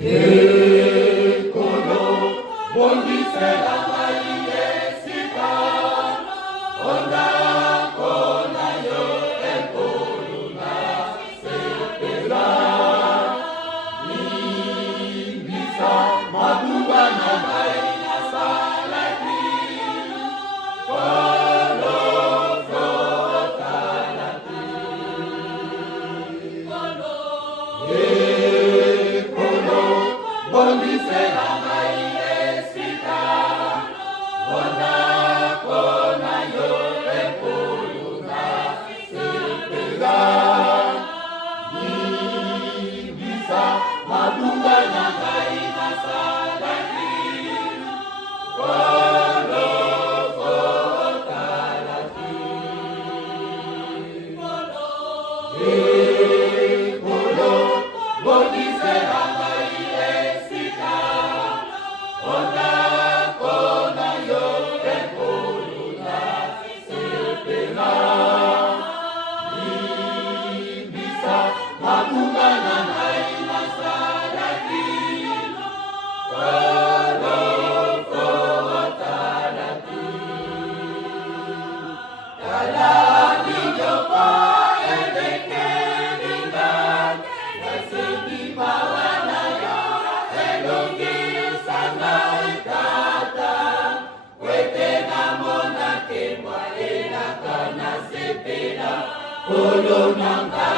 Ekolo, bondisela ngai esika, onda kona yo ekolo na sepela. Limbisa mabuba na ngai nasalaki, kolofotalaki. Ekolo, bondisela ngai esika, onda kona yo ekolo na sepela. Limbisa mabuba na ngai nasalaki, kolofotalaki. Ekolo, bondisela ngai esika, onda kona yo ekolo na sepela. Limbisa mabuba na ngai nasalaki, kolofotalaki. Tala nijopa edekelinga, nasengi mawa na yo elongi sangai tata. Wete namona kemwa elaka na sepela, kolo nanga